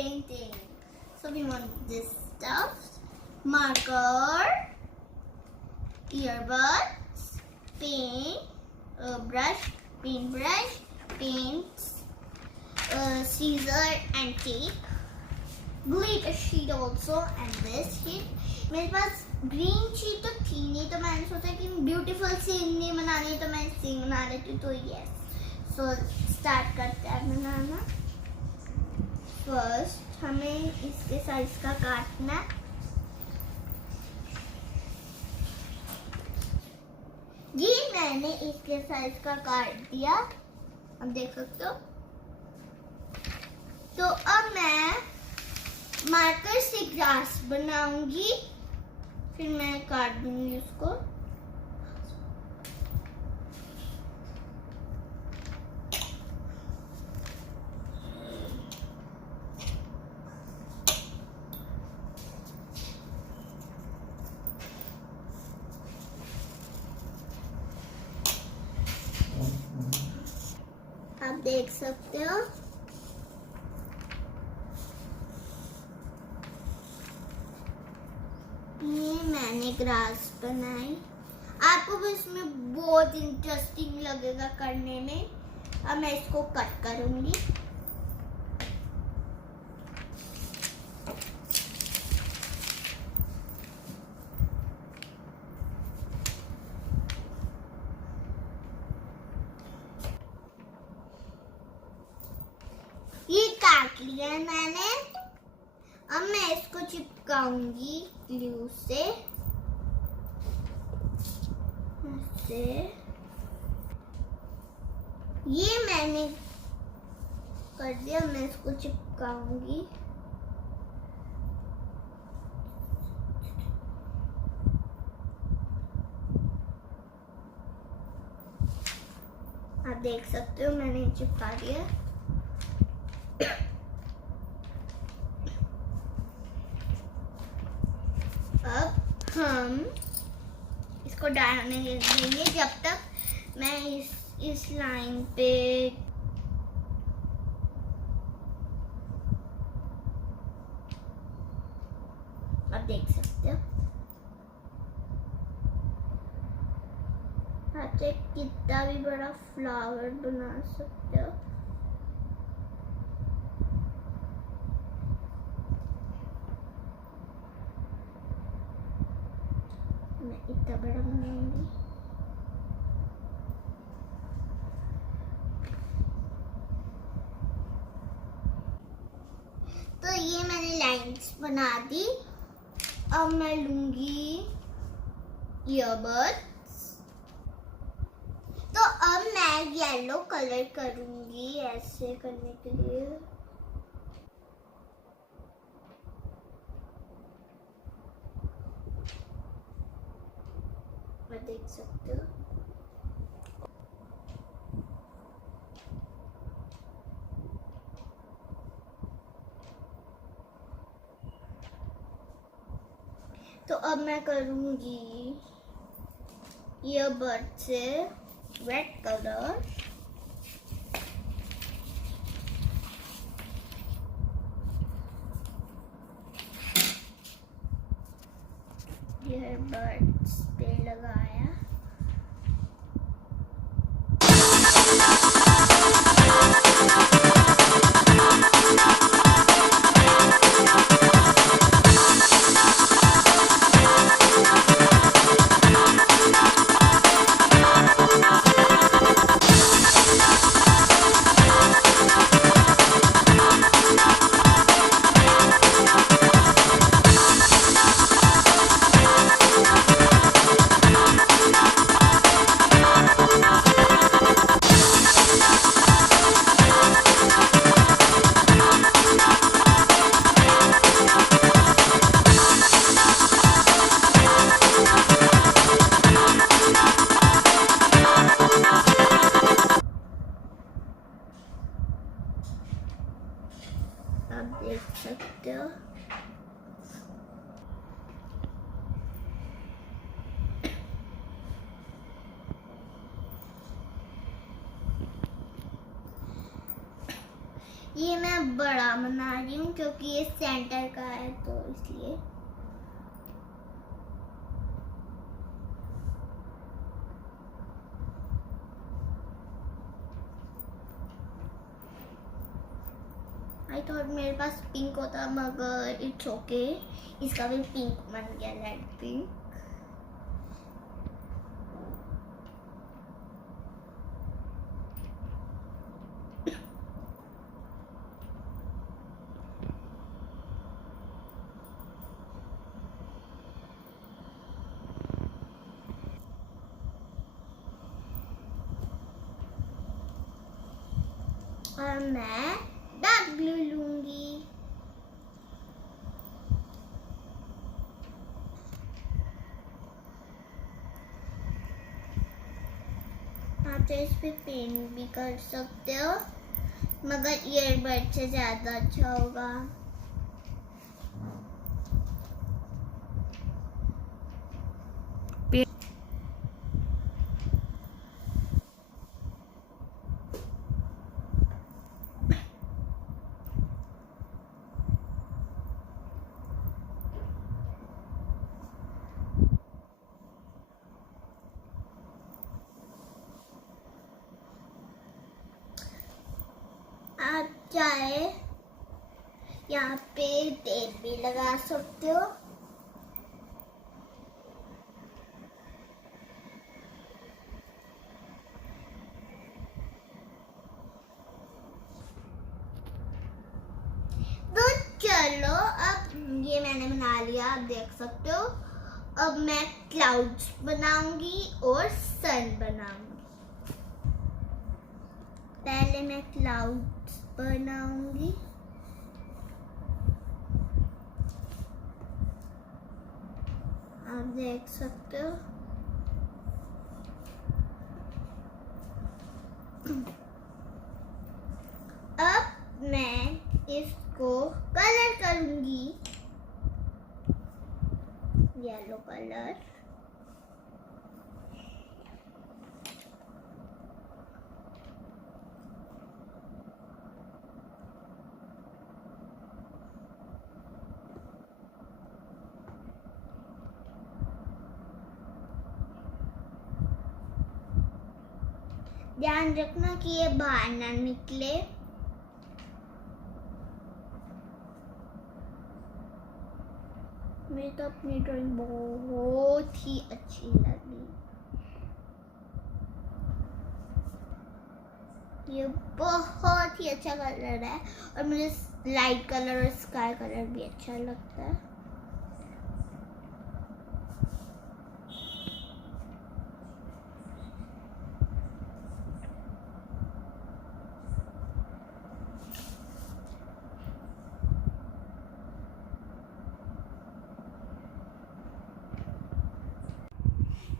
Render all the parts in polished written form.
painting. So we want this stuff, marker, earbuds, paint, paintbrush, paints, scissor and tape, glitter sheet also, and this sheet. मेरे पास green sheet तो थी नहीं, तो मैंने सोचा कि ब्यूटीफुल सीन नहीं बनानी, तो मैं सीन बना लेती हूँ. तो यस, सो स्टार्ट करते हैं बनाना. फर्स्ट हमें इसके साइज का काटना है. ये मैंने इसके साइज का काट दिया, अब देख सकते हो. तो अब मैं मार्कर से ग्रास बनाऊंगी, फिर मैं काट दूंगी उसको. आप देख सकते हो. ये मैंने ग्रास बनाई. आपको भी इसमें बहुत इंटरेस्टिंग लगेगा करने में. अब मैं इसको कट करूंगी. ये काट लिया है मैंने. अब मैं इसको चिपकाऊंगी ग्लू से. ये मैंने कर दिया, मैं इसको चिपकाऊंगी. आप देख सकते हो मैंने चिपका दिया. अब हम इसको डालने देंगे जब तक मैं इस लाइन पे आप देख सकते हो. आप कितना भी बड़ा फ्लावर बना सकते हो. मैं इतना बड़ा बनाऊंगी. तो ये मैंने लाइंस बना दी. अब मैं लूंगी ईयरबड्स. तो अब मैं येलो कलर करूंगी ऐसे करने के लिए. देख सकते हो. तो अब मैं करूंगी ईयरबड से रेड कलर. ईयरबड्स पे लगाया. आप देख सकते हो. ये मैं मैं बड़ा बना रही हूँ क्योंकि ये सेंटर का है तो इसलिए। आई थॉट मेरे पास पिंक होता मगर इट्स ओके, इसका भी पिंक बन गया, लाइट पिंक। और मैं डार्क ब्लू लूंगी। आप तो इस पे पेंट भी कर सकते हो मगर ईयरबड से ज्यादा अच्छा होगा। आप चाहे यहाँ पे टेप भी लगा सकते हो। तो चलो अब ये मैंने बना लिया, आप देख सकते हो। अब मैं क्लाउड्स बनाऊंगी और सन बनाऊंगी। पहले मैं क्लाउड्स बनाऊंगी। आप देख सकते हो। अब मैं इसको कलर करूंगी, येलो कलर। ध्यान रखना कि ये बाहर ना निकले। मुझे तो अपनी ड्राइंग बहुत ही अच्छी लगी। ये बहुत ही अच्छा कलर है और मुझे लाइट कलर और स्काई कलर भी अच्छा लगता है।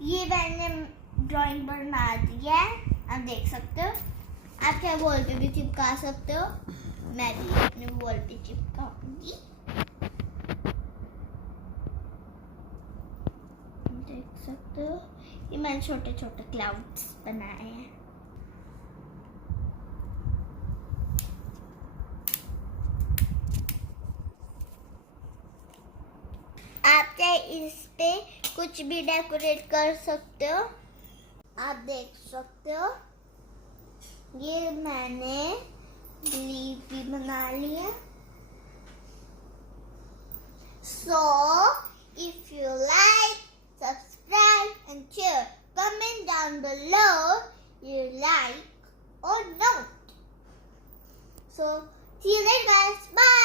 ये मैंने ड्राइंग बना दी है, आप देख सकते हो। आप क्या वॉल पे भी चिपका सकते हो, मैं भी अपने वॉल पे चिपकाऊंगी। देख सकते हो ये मैंने छोटे छोटे क्लाउड्स बनाए हैं। आप चाहे इस पे कुछ भी डेकोरेट कर सकते हो। आप देख सकते हो ये मैंने लीफ भी बना लिया। So if you like, subscribe and share. Comment down below you like or not. So see you later guys. Bye.